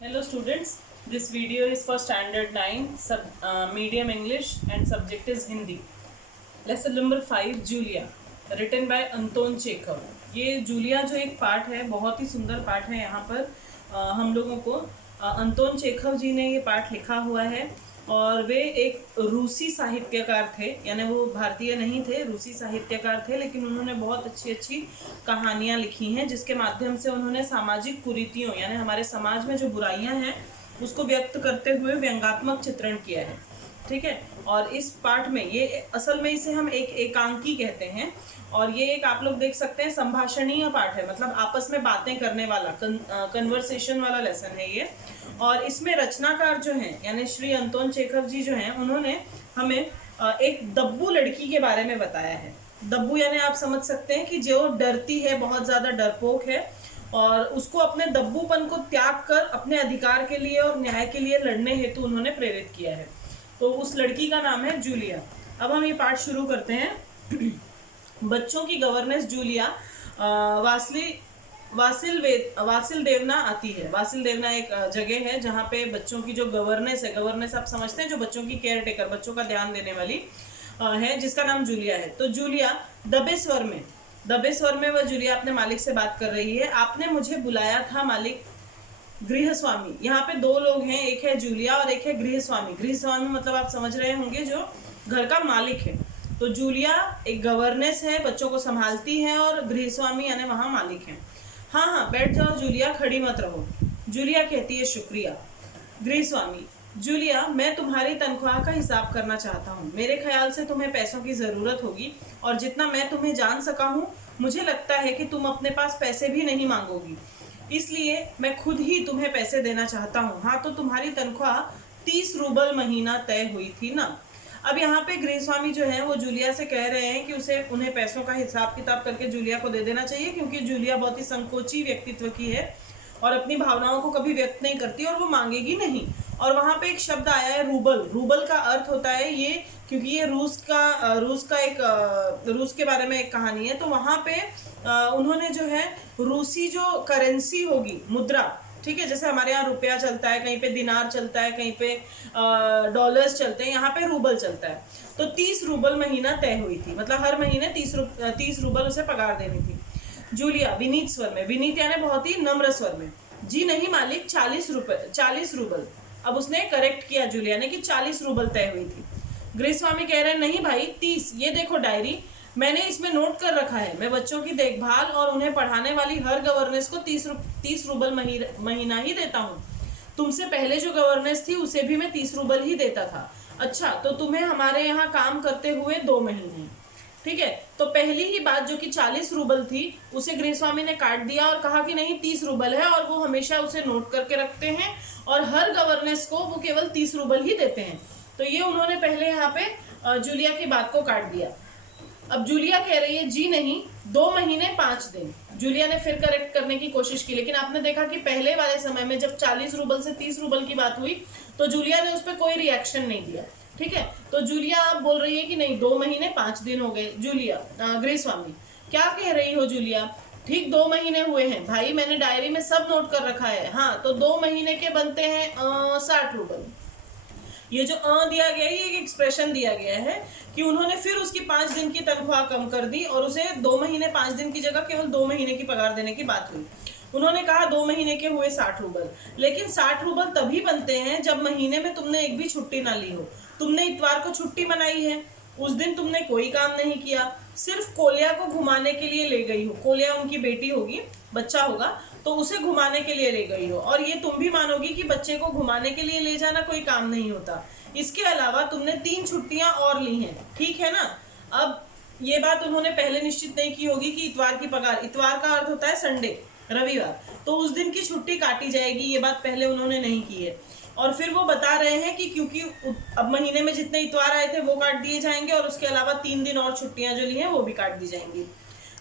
Hello students, this video is for standard 9 medium English and subject is Hindi. Lesson number 5 Julia written by Anton Chekhov. ये Julia जो एक पाठ है, बहुत ही सुंदर पाठ है। यहाँ पर हम लोगों को अंतोन चेखव जी ने ये पाठ लिखा हुआ है और वे एक रूसी साहित्यकार थे, यानी वो भारतीय नहीं थे, रूसी साहित्यकार थे, लेकिन उन्होंने बहुत अच्छी अच्छी कहानियाँ लिखी हैं जिसके माध्यम से उन्होंने सामाजिक कुरीतियों यानी हमारे समाज में जो बुराइयां हैं उसको व्यक्त करते हुए व्यंग्यात्मक चित्रण किया है। ठीक है, और इस पाठ में ये असल में इसे हम एक एकांकी कहते हैं और ये एक आप लोग देख सकते हैं संभाषणीय पाठ है, मतलब आपस में बातें करने वाला कन्वर्सेशन वाला लेसन है ये। और इसमें रचनाकार जो हैं यानी श्री अंतोन चेखव जी जो हैं, उन्होंने हमें एक दब्बू लड़की के बारे में बताया है। दब्बू यानी आप समझ सकते हैं कि जो डरती है, बहुत ज़्यादा डरपोक है और उसको अपने दब्बूपन को त्याग कर अपने अधिकार के लिए और न्याय के लिए लड़ने हेतु उन्होंने प्रेरित किया है। तो उस लड़की का नाम है जूलिया। अब हम ये पाठ शुरू करते हैं। बच्चों की गवर्नेंस जूलिया वासिल देवना आती है। वासिल देवना एक जगह है जहाँ पे बच्चों की जो गवर्नेंस है, गवर्नेंस आप समझते हैं, जो बच्चों की केयर टेकर, बच्चों का ध्यान देने वाली है, जिसका नाम जूलिया है। तो जूलिया दबे स्वर में वह जूलिया अपने मालिक से बात कर रही है। आपने मुझे बुलाया था मालिक। गृहस्वामी, यहाँ पे दो लोग हैं, एक है जूलिया और एक है गृहस्वामी। गृहस्वामी मतलब आप समझ रहे होंगे जो घर का मालिक है। तो जूलिया एक गवर्नेंस है, बच्चों को संभालती है, और गृहस्वामी यानी वहाँ मालिक है। हाँ हाँ बैठ जाओ जूलिया, खड़ी मत रहो। जूलिया कहती है शुक्रिया। गृहस्वामी, जूलिया मैं तुम्हारी तनख्वाह का हिसाब करना चाहता हूँ। मेरे ख्याल से तुम्हें पैसों की ज़रूरत होगी और जितना मैं तुम्हें जान सका हूँ मुझे लगता है कि तुम अपने पास पैसे भी नहीं मांगोगी, इसलिए मैं खुद ही तुम्हें पैसे देना चाहता हूँ। हाँ, तो तुम्हारी तनख्वाह 30 रूबल महीना तय हुई थी ना। अब यहाँ पे गृहस्वामी जो है वो जूलिया से कह रहे हैं कि उन्हें पैसों का हिसाब किताब करके जूलिया को दे देना चाहिए, क्योंकि जूलिया बहुत ही संकोची व्यक्तित्व की है और अपनी भावनाओं को कभी व्यक्त नहीं करती और वो मांगेगी नहीं। और वहाँ पे एक शब्द आया है रूबल। रूबल का अर्थ होता है ये, क्योंकि ये रूस के बारे में एक कहानी है। तो वहाँ पे उन्होंने जो है रूसी जो करेंसी होगी, मुद्रा, ठीक है, जैसे हमारे यहाँ रुपया चलता है, कहीं पे दिनार चलता है, कहीं पे डॉलर्स चलते हैं, यहाँ पे रूबल चलता है। तो 30 रूबल महीना तय हुई थी, मतलब हर महीने 30 रूबल उसे पगार देनी थी। जूलिया विनीत स्वर में, विनीत यानी बहुत ही नम्र स्वर में, जी नहीं मालिक, 40 रूबल। अब उसने करेक्ट किया जूलिया ने कि 40 रूबल तय हुई थी। गृहस्वामी कह रहे हैं नहीं भाई 30, ये देखो डायरी, मैंने इसमें नोट कर रखा है, मैं बच्चों की देखभाल और उन्हें पढ़ाने वाली हर गवर्नेंस को 30 रूबल महीना ही देता हूँ। तुमसे पहले जो गवर्नेंस थी उसे भी मैं 30 रूबल ही देता था। अच्छा, तो तुम्हें हमारे यहाँ काम करते हुए 2 महीने, ठीक है। तो पहली ही बात जो कि 40 रूबल थी उसे गृहस्वामी ने काट दिया और कहा कि नहीं 30 रूबल है, और वो हमेशा उसे नोट करके रखते हैं और हर गवर्नेंस को वो केवल 30 रूबल ही देते हैं। तो ये उन्होंने पहले यहाँ पे जूलिया की बात को काट दिया। अब जूलिया कह रही है जी नहीं, 2 महीने 5 दिन। जूलिया ने फिर करेक्ट करने की कोशिश की, लेकिन आपने देखा कि पहले वाले समय में जब 40 रूबल से 30 रूबल की बात हुई तो जूलिया ने उस पर कोई रिएक्शन नहीं दिया, ठीक है। तो जूलिया आप बोल रही है कि नहीं 2 महीने 5 दिन हो गए। जूलिया गृहस्वामी, क्या कह रही हो जूलिया, ठीक 2 महीने हुए हैं भाई, मैंने डायरी में सब नोट कर रखा है। हाँ, तो 2 महीने के बनते हैं 60 रूबल। ये जो दिया गया है, ये एक एक्सप्रेशन दिया गया है कि उन्होंने फिर उसकी 5 दिन की तनख्वाह कम कर दी और उसे 2 महीने 5 दिन की जगह केवल 2 महीने की पगार देने की बात हुई। उन्होंने कहा 2 महीने के हुए 60 रूबल, लेकिन 60 रूबल तभी बनते हैं जब महीने में तुमने एक भी छुट्टी ना ली हो। तुमने इतवार को छुट्टी मनाई है, उस दिन तुमने कोई काम नहीं किया, सिर्फ कोलिया को घुमाने के लिए ले गई हो। कोलिया उनकी बेटी होगी, बच्चा होगा, तो उसे घुमाने के लिए ले गई हो। और ये तुम भी मानोगी कि बच्चे को घुमाने के लिए ले जाना कोई काम नहीं होता। इसके अलावा तुमने 3 छुट्टियां और ली हैं, ठीक है ना। अब ये बात उन्होंने पहले निश्चित नहीं की होगी कि इतवार की पगार, इतवार का अर्थ होता है संडे, रविवार, तो उस दिन की छुट्टी काटी जाएगी, ये बात पहले उन्होंने नहीं की है। और फिर वो बता रहे हैं कि क्योंकि अब महीने में जितने इतवार आए थे वो काट दिए जाएंगे और उसके अलावा 3 दिन और छुट्टियां जो ली हैं वो भी काट दी जाएंगी।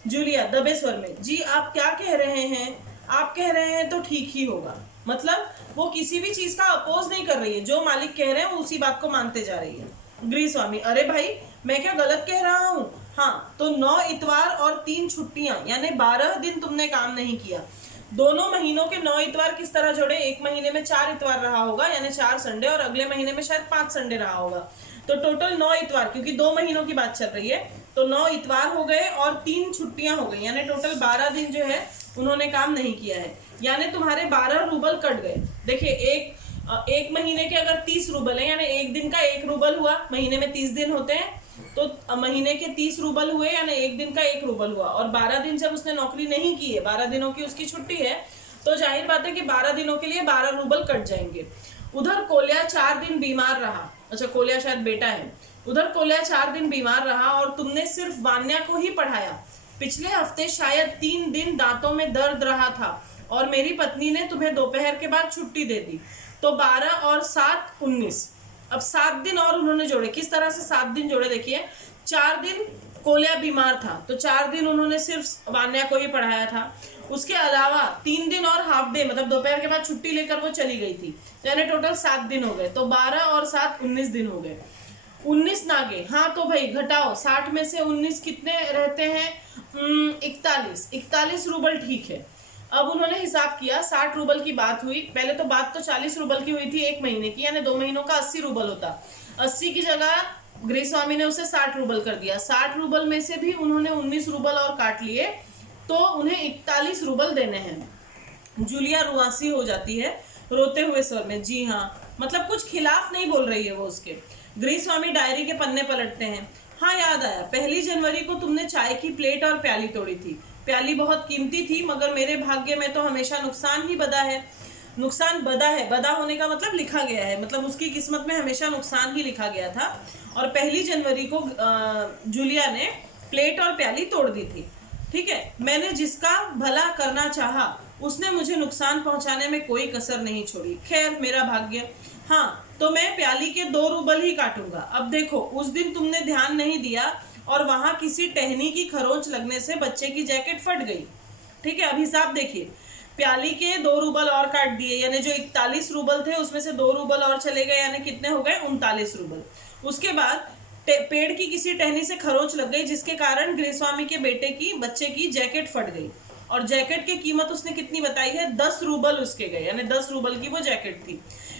जूलिया दबे स्वर में, जी आप क्या कह रहे हैं, आप कह रहे हैं तो ठीक ही होगा। मतलब वो किसी भी चीज का अपोज नहीं कर रही है, जो मालिक कह रहे हैं उसी बात को मानते जा रही है। गृहस्वामी, अरे भाई मैं क्या गलत कह रहा हूँ। हाँ, तो 9 इतवार और 3 छुट्टियां यानी 12 दिन तुमने काम नहीं किया। दोनों महीनों के 9 इतवार किस तरह जोड़े, एक महीने में 4 इतवार रहा होगा यानी 4 संडे, और अगले महीने में शायद 5 संडे रहा होगा, तो टोटल 9 इतवार, क्योंकि 2 महीनों की बात चल रही है, तो 9 इतवार हो गए और 3 छुट्टियां हो गई, यानी टोटल 12 दिन जो है उन्होंने काम नहीं किया है, यानी तुम्हारे 12 रूबल कट गए। देखिए एक महीने के अगर 30 रूबल है, यानी एक दिन का 1 रूबल हुआ, महीने में 30 दिन होते हैं, तो महीने के 30 रूबल हुए, यानी एक दिन का 1 रूबल हुआ, और 12 दिन जब उसने नौकरी नहीं की है, 12 दिनों की उसकी छुट्टी है, तो जाहिर बात है कि 12 दिनों के लिए 12 रूबल कट जाएंगे। उधर कोल्या 4 दिन बीमार रहा, अच्छा कोल्या शायद बेटा है, उधर कोल्या 4 दिन बीमार रहा और तुमने सिर्फ वान्या को ही पढ़ाया। पिछले हफ्ते शायद 3 दिन दांतों में दर्द रहा था और मेरी पत्नी ने तुम्हें दोपहर के बाद छुट्टी दे दी, तो 12 और 7 19। अब 7 दिन और उन्होंने जोड़े, किस तरह से 7 दिन जोड़े, देखिए 4 दिन कोल्या बीमार था तो 4 दिन उन्होंने सिर्फ वान्या को ही पढ़ाया था, उसके अलावा 3 दिन और हाफ डे मतलब दोपहर के बाद छुट्टी लेकर वो चली गई थी, यानी टोटल 7 दिन हो गए, तो 12 और 7 19 दिन हो गए। 19 नागे, हाँ तो भाई घटाओ, 60 में से 19 कितने रहते हैं, 41 रूबल ठीक है। अब उन्होंने हिसाब किया, 60 रूबल की बात हुई, पहले तो बात तो 40 रूबल की हुई थी एक महीने की, यानी 2 महीनों का 80 रूबल होता, 80 की जगह गृहस्वामी ने उसे 60 रूबल कर दिया, 60 रूबल में से भी उन्होंने 19 रूबल और काट लिए, तो उन्हें 41 रूबल देने हैं। जूलिया रुआसी हो जाती है रोते हुए स्वर में, जी हाँ, मतलब कुछ खिलाफ नहीं बोल रही है वो उसके। गृहस्वामी डायरी के पन्ने पलटते हैं, हाँ याद आया, 1 जनवरी को तुमने चाय की प्लेट और प्याली तोड़ी थी, प्याली बहुत कीमती थी, मगर मेरे भाग्य में तो हमेशा नुकसान ही बदा है। नुकसान बदा है, बदा होने का मतलब लिखा गया है, मतलब उसकी किस्मत में हमेशा नुकसान ही लिखा गया था, और 1 जनवरी को जूलिया ने प्लेट और प्याली तोड़ दी थी। ठीक है, मैंने जिसका भला करना चाहा उसने मुझे नुकसान पहुंचाने में कोई कसर नहीं छोड़ी, खैर मेरा भाग्य। हाँ, तो मैं प्याली के 2 रूबल ही काटूंगा। अब देखो, उस दिन तुमने ध्यान नहीं दिया और वहां किसी टहनी की खरोंच लगने से बच्चे की जैकेट फट गई। ठीक है, अब हिसाब देखिए, प्याली के 2 रूबल और काट दिए, यानी जो 41 रूबल थे उसमें से 2 रूबल और चले गए, यानी कितने हो गए, 39 रूबल। उसके बाद पेड़ की किसी टहनी से खरोंच लग गई, जिसके कारण गृहस्वामी के बच्चे की जैकेट फट गई, और जैकेट की कीमत उसने कितनी बताई है, 10 रूबल उसके गए, यानी 10 रूबल की वो जैकेट थी,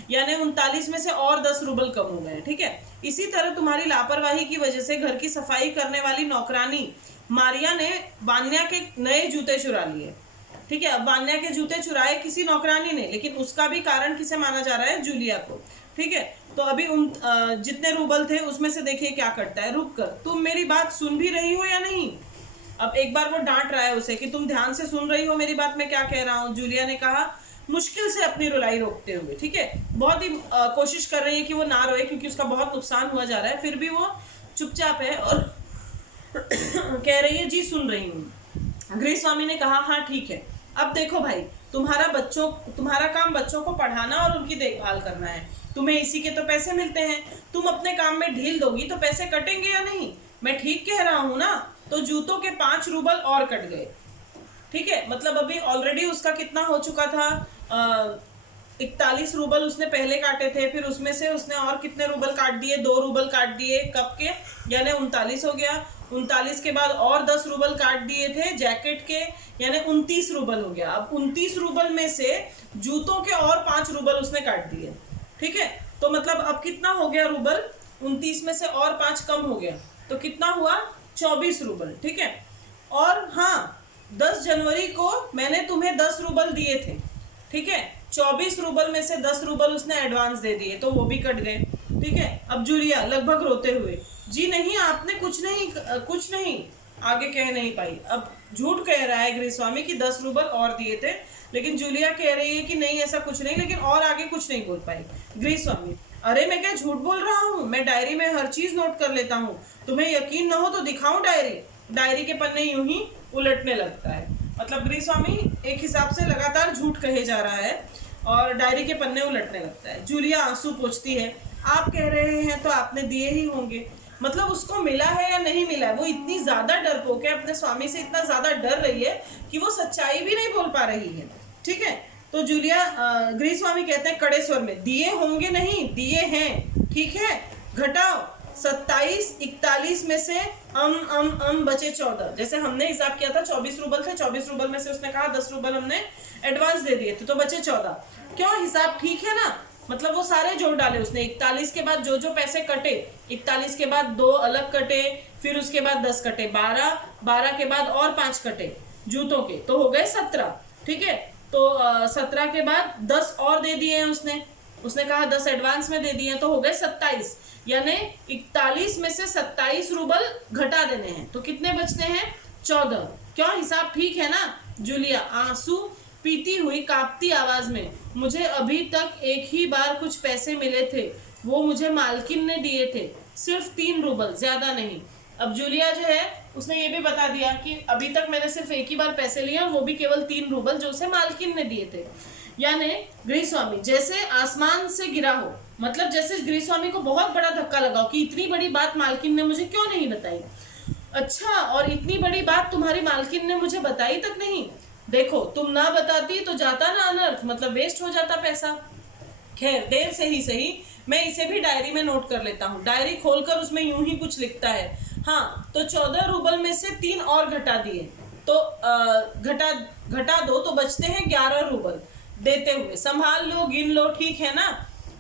यानी 39 में से और 10 रूबल कम हो गए। ठीक है, इसी तरह तुम्हारी लापरवाही की वजह से घर की सफाई करने वाली नौकरानी मारिया ने वान्या के नए जूते चुरा लिए। ठीक है, अब वान्या के जूते चुराए किसी नौकरानी ने, लेकिन उसका भी कारण किसे माना जा रहा है, जूलिया को। ठीक है, तो अभी उन जितने रूबल थे उसमें से देखिए क्या करता है, रुक कर, तुम मेरी बात सुन भी रही हो या नहीं। अब एक बार वो डांट रहा है उसे कि तुम ध्यान से सुन रही हो मेरी बात, मैं क्या कह रहा हूँ। जूलिया ने कहा मुश्किल से अपनी रुलाई रोकते हुए। ठीक है, बहुत ही कोशिश कर रही है कि वो ना रोए, क्योंकि उसका बहुत नुकसान हुआ जा रहा है, फिर भी वो चुपचाप है और कह रही है जी सुन रही हूँ। गृहस्वामी ने कहा हाँ ठीक है, अब देखो भाई, तुम्हारा काम बच्चों को पढ़ाना और उनकी देखभाल करना है, तुम्हें इसी के तो पैसे मिलते हैं, तुम अपने काम में ढील दोगी तो पैसे कटेंगे या नहीं, मैं ठीक कह रहा हूं ना। तो जूतों के 5 रूबल और कट गए। ठीक है, मतलब अभी ऑलरेडी उसका कितना हो चुका था, 41 रूबल उसने पहले काटे थे, फिर उसमें से उसने और कितने रूबल काट दिए, 2 रूबल काट दिए कप के, यानी 39 हो गया। 39 के बाद और 10 रूबल काट दिए थे जैकेट के, यानी 29 रूबल हो गया। अब 29 रूबल में से जूतों के और 5 रूबल उसने काट दिए। ठीक है, तो मतलब अब कितना हो गया रूबल, 29 में से और 5 कम हो गया, तो कितना हुआ, 24 रूबल। ठीक है, और हाँ, 10 जनवरी को मैंने तुम्हें 10 रूबल दिए थे। ठीक है, 24 रूबल में से 10 रूबल उसने एडवांस दे दिए, तो वो भी कट गए। ठीक है, अब जूलिया लगभग रोते हुए, जी नहीं, आपने कुछ नहीं आगे कह नहीं पाई। अब झूठ कह रहा है गृहस्वामी कि 10 रूबल और दिए थे, लेकिन जूलिया कह रही है कि नहीं ऐसा कुछ नहीं, लेकिन और आगे कुछ नहीं बोल पाई। गृहस्वामी, अरे मैं क्या झूठ बोल रहा हूँ, मैं डायरी में हर चीज नोट कर लेता हूँ, तुम्हें यकीन न हो तो दिखाऊं डायरी। डायरी के पन्ने यूं ही उलटने लगता है, मतलब गृहस्वामी एक हिसाब से लगातार झूठ कहे जा रहा है और डायरी के पन्ने उलटने लगता है। जूलिया आंसू पोंछती है, आप कह रहे हैं तो आपने दिए ही होंगे, मतलब उसको मिला है या नहीं मिला है। वो इतनी ज्यादा डरपोक है, अपने स्वामी से इतना ज्यादा डर रही है कि वो सच्चाई भी नहीं बोल पा रही है। ठीक है, तो जूलिया गृहस्वामी कहते हैं कड़े स्वर में, दिए होंगे नहीं, दिए हैं। ठीक है, घटाओ, 27, 41 में से बचे 14। जैसे हमने हिसाब किया था 24 रूबल थे, 24 रूबल में से उसने कहा 10 रूबल हमने एडवांस दे दिए थे, तो बचे 14। क्यों, हिसाब ठीक है ना, मतलब वो सारे जोड़ डाले उसने। 41 के बाद जो जो पैसे कटे, 41 के बाद 2 अलग कटे, फिर उसके बाद 10 कटे, 12, 12 के बाद और 5 कटे जूतों के, तो हो गए 17। ठीक है, तो 17 के बाद 10 और दे दिए हैं उसने कहा 10 एडवांस में दे दिए, तो हो गए 27। यानी 41 में से 27 रूबल घटा देने हैं, तो कितने बचते हैं, 14। क्यों, हिसाब ठीक है ना। जूलिया आंसू पीती हुई कांपती आवाज में, मुझे अभी तक एक ही बार कुछ पैसे मिले थे, वो मुझे मालकिन ने दिए थे, सिर्फ 3 रूबल, ज्यादा नहीं। अब जूलिया जो है उसने ये भी बता दिया कि अभी तक मैंने सिर्फ एक ही बार पैसे लिए और वो भी केवल 3 रूबल, जो उसे मालकिन ने दिए थे। यानी गृहस्वामी जैसे आसमान से गिरा हो, मतलब जैसे गृहस्वामी को बहुत बड़ा धक्का लगा हो कि इतनी बड़ी बात मालकिन ने मुझे क्यों नहीं बताई। अच्छा, और इतनी बड़ी बात तुम्हारी मालकिन ने मुझे बताई तक नहीं। देखो, तुम ना बताती तो जाता ना अनर्थ, मतलब वेस्ट हो जाता पैसा। खैर, देर से ही सही, मैं इसे भी डायरी में नोट कर लेता हूँ। डायरी खोलकर उसमें यूं ही कुछ लिखता है। हाँ, तो 14 रूबल में से 3 और घटा दिए, तो घटा दो, तो बचते हैं 11 रूबल। देते हुए संभाल लो, गिन लो, ठीक है ना।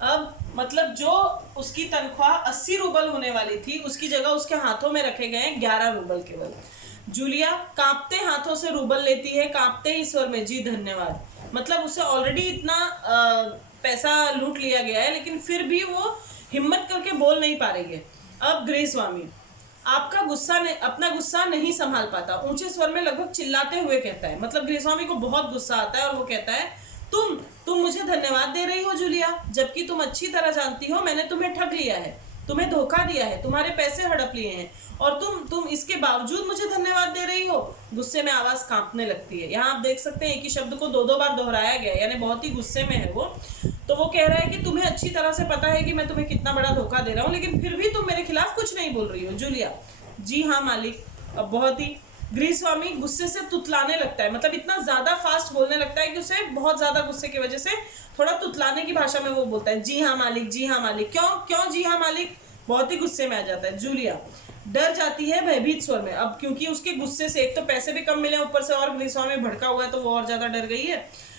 अब मतलब जो उसकी तनख्वाह 80 रूबल होने वाली थी, उसकी जगह उसके हाथों में रखे गए 11 रूबल केवल। जूलिया कांपते हाथों से रूबल लेती है, कांपते ही स्वर में, जी धन्यवाद। मतलब उसे ऑलरेडी इतना पैसा लूट लिया गया है, लेकिन फिर भी वो हिम्मत करके बोल नहीं पा रही है। अब गृहस्वामी अपना गुस्सा नहीं संभाल पाता, ऊंचे स्वर में लगभग चिल्लाते हुए कहता है। मतलब गृहस्वामी को बहुत गुस्सा आता है और वो कहता है, तुम मुझे धन्यवाद दे रही हो जूलिया, जबकि तुम अच्छी तरह जानती हो मैंने तुम्हें ठग लिया है, तुम्हें धोखा दिया है, तुम्हारे पैसे हड़प लिए हैं, और तुम इसके बावजूद मुझे धन्यवाद दे रही हो। गुस्से में आवाज कांपने लगती है। यहाँ आप देख सकते हैं एक ही शब्द को 2-2 बार दोहराया गया, यानी बहुत ही गुस्से में है वो। तो वो कह रहा है कि तुम्हें अच्छी तरह से पता है कि मैं तुम्हें कितना बड़ा धोखा दे रहा हूँ, लेकिन फिर भी तुम मेरे खिलाफ कुछ नहीं बोल रही हो। जूलिया, जी हाँ मालिक। अब बहुत ही गृहस्वामी गुस्से से तुतलाने लगता है, मतलब इतना ज्यादा फास्ट बोलने लगता है कि उसे बहुत ज्यादा गुस्से की वजह से थोड़ा तुतलाने की भाषा में वो बोलता है, जी हाँ मालिक, जी हाँ मालिक। क्यों जी हाँ मालिक, बहुत ही गुस्से में आ जाता है। जूलिया डर जाती है भयभीत स्वर में, अब क्योंकि उसके गुस्से से एक तो पैसे भी कम मिले, ऊपर से और गृहस्वामी भड़का हुआ है, तो वो और ज्यादा डर गई है।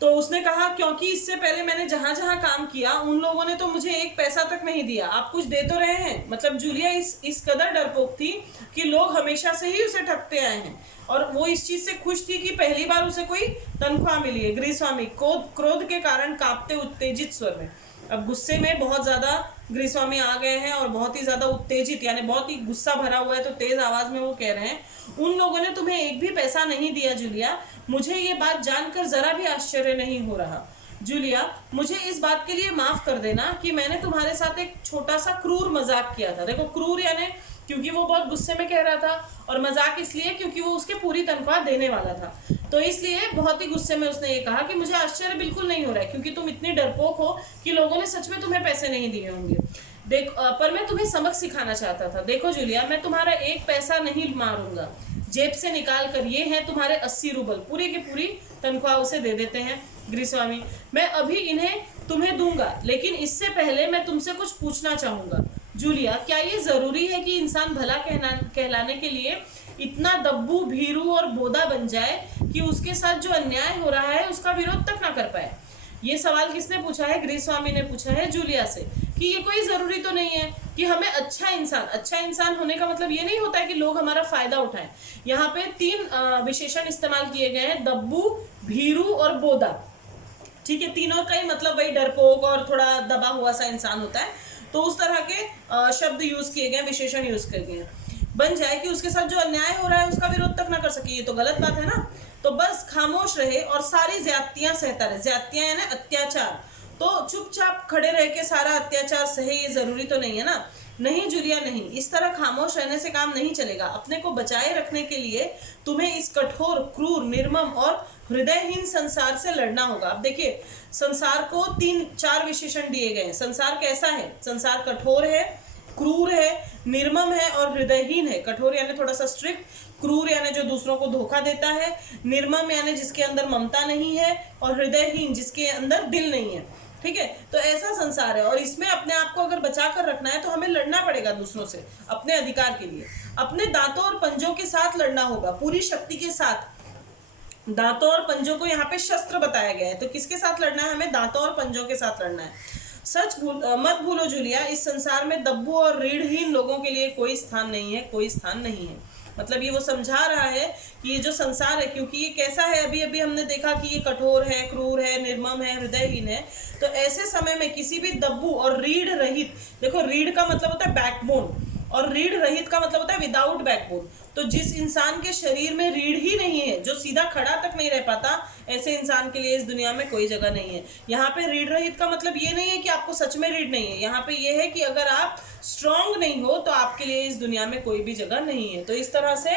तो उसने कहा, क्योंकि इससे पहले मैंने जहां जहां काम किया उन लोगों ने तो मुझे एक पैसा तक नहीं दिया, आप कुछ दे तो रहे हैं। मतलब जूलिया इस कदर डरपोक थी कि लोग हमेशा से ही उसे ठगते आए हैं, और वो इस चीज से खुश थी कि पहली बार उसे कोई तनख्वाह मिली है। गृहस्वामी क्रोध के कारण कांपते उत्तेजित स्वर में, अब गुस्से में बहुत ज्यादा गृहस्वामी आ गए हैं और बहुत ही ज्यादा उत्तेजित, यानी बहुत ही गुस्सा भरा हुआ है, तो तेज आवाज में वो कह रहे हैं, उन लोगों ने तुम्हें एक भी पैसा नहीं दिया जूलिया, मुझे ये बात जानकर जरा भी आश्चर्य नहीं हो रहा। जूलिया, मुझे इस बात के लिए माफ कर देना कि मैंने तुम्हारे साथ एक छोटा सा क्रूर मजाक किया था। देखो, क्रूर यानी क्योंकि वो बहुत गुस्से में कह रहा था, और मजाक इसलिए क्योंकि वो उसके पूरी तनख्वाह देने वाला था, तो इसलिए बहुत ही गुस्से में उसने ये कहा कि मुझे आश्चर्य बिल्कुल नहीं हो रहा है, क्योंकि तुम इतनी डरपोक हो कि लोगों ने सच में तुम्हें पैसे नहीं दिए होंगे। पर मैं तुम्हें सबक सिखाना चाहता था। देखो जूलिया, मैं तुम्हारा एक पैसा नहीं मारूंगा, जेब से निकाल कर ये है तुम्हारे 80 रूबल, पूरी की पूरी तनख्वाह उसे दे देते हैं गृहस्वामी। मैं अभी इन्हें तुम्हें दूंगा, लेकिन इससे पहले मैं तुमसे कुछ पूछना चाहूंगा। जूलिया, क्या ये जरूरी है कि इंसान भला कहलाने के लिए इतना दब्बू, भीरू और बोदा बन जाए कि उसके साथ जो अन्याय हो रहा है उसका विरोध तक ना कर पाए? ये सवाल किसने पूछा है? गृहस्वामी ने पूछा है जूलिया से, कि ये कोई जरूरी तो नहीं है कि हमें अच्छा इंसान होने का मतलब ये नहीं होता है कि लोग हमारा फायदा उठाएं। यहाँ पे 3 विशेषण इस्तेमाल किए गए हैं, दब्बू, भीरू और बोदा। ठीक है, तीनों का ही मतलब वही डरपोक और थोड़ा दबा हुआ सा इंसान होता है, तो उस तरह के शब्द यूज किए गए, विशेषण यूज किए गए। बन जाए कि उसके साथ जो अन्याय हो रहा है उसका विरोध तक ना कर सके, ये तो गलत बात है ना। तो बस खामोश रहे और सारी ज्यादतियां सहता रहे। ज्यादतियां यानी अत्याचार, तो चुपचाप खड़े रह के सारा अत्याचार सहे, ये जरूरी तो नहीं है ना। नहीं जूलिया नहीं, इस तरह खामोश रहने से काम नहीं चलेगा। अपने को बचाए रखने के लिए तुम्हें इस कठोर, क्रूर, निर्मम और हृदयहीन संसार से लड़ना होगा। अब देखिए, संसार को 3-4 विशेषण दिए गए हैं। संसार कैसा है? संसार कठोर है, क्रूर है, निर्मम है और हृदयहीन है। कठोर यानी थोड़ा सा स्ट्रिक्ट, क्रूर यानी जो दूसरों को धोखा देता है, निर्मम यानी जिसके अंदर ममता नहीं है, और हृदयहीन जिसके अंदर दिल नहीं है। ठीक है। तो ऐसा संसार है, और इसमें अपने आप को अगर बचा कर रखना है तो हमें लड़ना पड़ेगा दूसरों से अपने अधिकार के लिए। अपने दांतों और पंजों के साथ लड़ना होगा, पूरी शक्ति के साथ। दांतों और पंजों को यहाँ पे शस्त्र बताया गया है, तो किसके साथ लड़ना है? हमें दांतों और पंजों के साथ लड़ना है। मत भूलो जूलिया, इस संसार में दब्बू और रीढ़हीन लोगों के लिए कोई स्थान नहीं है, कोई स्थान नहीं है। मतलब ये वो समझा रहा है कि ये जो संसार है, क्योंकि ये कैसा है, अभी अभी हमने देखा कि ये कठोर है, क्रूर है, निर्मम है, हृदयहीन है। तो ऐसे समय में किसी भी दब्बू और रीढ़ रहित, देखो रीढ़ का मतलब होता है बैकबोन, और रीढ़ रहित का मतलब होता है विदाउट बैकबोन। तो जिस इंसान के शरीर में रीढ़ ही नहीं है, जो सीधा खड़ा तक नहीं रह पाता, ऐसे इंसान के लिए इस दुनिया में कोई जगह नहीं है। यहाँ पे रीढ़ रहित का मतलब ये नहीं है कि आपको सच में रीढ़ नहीं है, यहाँ पे ये है कि अगर आप स्ट्रांग नहीं हो तो आपके लिए इस दुनिया में कोई भी जगह नहीं है। तो इस तरह से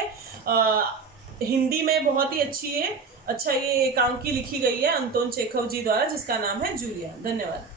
हिंदी में बहुत ही अच्छा ये एकांकी लिखी गई है अंतोन चेखव जी द्वारा, जिसका नाम है जूलिया। धन्यवाद।